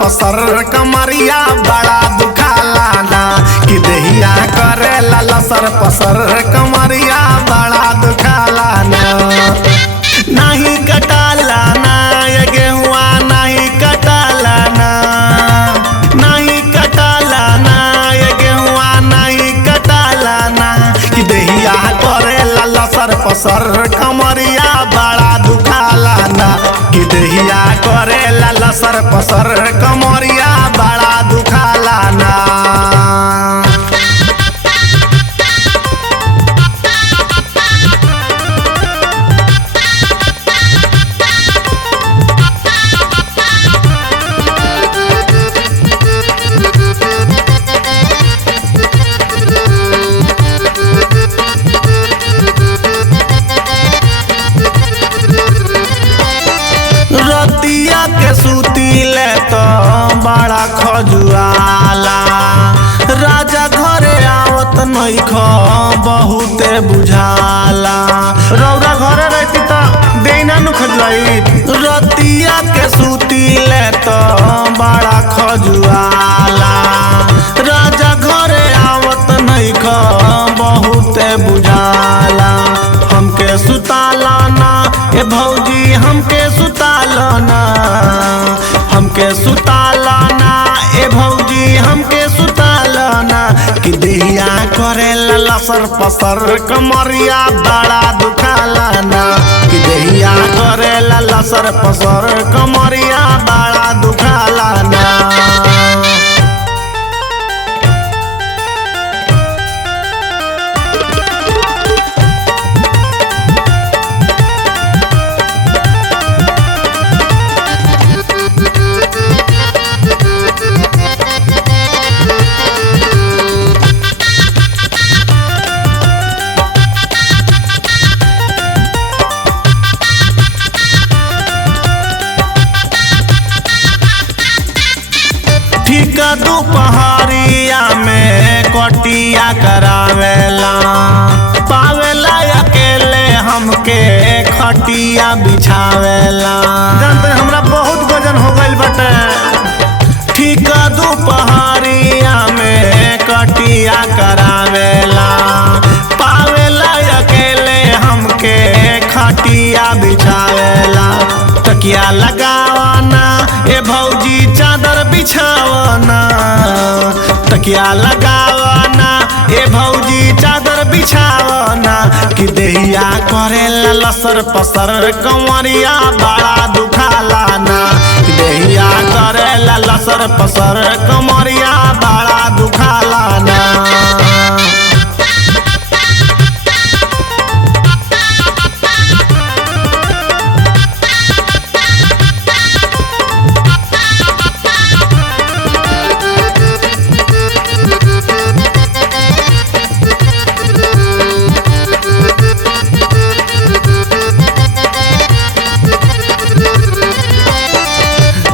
पसर कमरिया बड़ा दुखाला ना कि देहिया करेला लसर पसर कमरिया बड़ा दुखाला ना। नहीं कटाला ना ये गेहुआ नहीं कटाला ना, नहीं कटाला ना ये गेहुआ नहीं कटाला ना कि देहिया करेला लसर पसर कमरिया बड़ा दुखाला ना कि देहिया करेला लसर पसर कमरिया बड़ा दुखाला ना। रतिया के सुतीले तो बड़ा खजुआला, राजा घरे आवत नइख बहुते बुझाला। रौरा घरे रहती तो देना नु खजुआई। रतिया के सुतीले तो बड़ा खजुआला, राजा घरे आवत नइख बहुते बुझाला। हमके सुताला ना ए भौजी हमके सुताला ना, हमके सुताला ना ए भौजी हमके सुताला ना कि देहिया करेला लसर पसर कमरिया बड़ा दुखाला ना कि देहिया करेला लसर पसर कमरिया बड़ा दुखाला ना। ठीका दोपहरिया में कटिया करावेला, पावेला अकेले हमके खटिया बिछावेला। जानते हमरा बहुत वजन हो गइल बाटे। ठीका दोपहरिया में कटिया करावेला, पावेला अकेले हमके खटिया बिछावेला। तकिया लगावाना ए भौजी चादर बिछावाना, तकिया लगावाना ए भौजी चादर बिछावाना कि देहिया करेला लसर पसर कमरिया बड़ा दुखाला ना कि देहिया करेला लसर पसर कमरिया बड़ा दुखाला ना।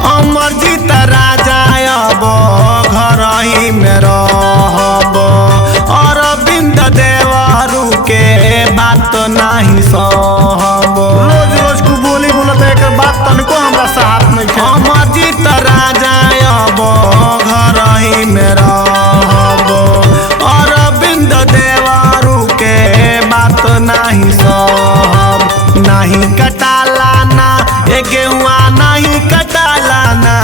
अमरजीत राजा अब घर ही में रहब, अरविंद देवरू के बात नहीं सहब। रोज रोज को बोली बोलत एक बात तनको हमरा साथ नहीं है। अमरजीत राजा अब घर ही में रहब, अरविंद देवरू के बात नहीं सहब। नहीं कटाला ना ए गेहुआ नहीं कटाला ना,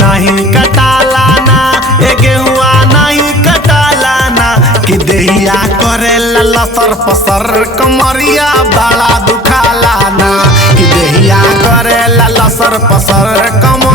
नहीं कटाला ना ए गेहुआ नहीं कटाला ना कि देहिया करेला लसर पसर कमरिया बड़ा दुखाला ना कि देहिया करेला लसर पसर कमरिया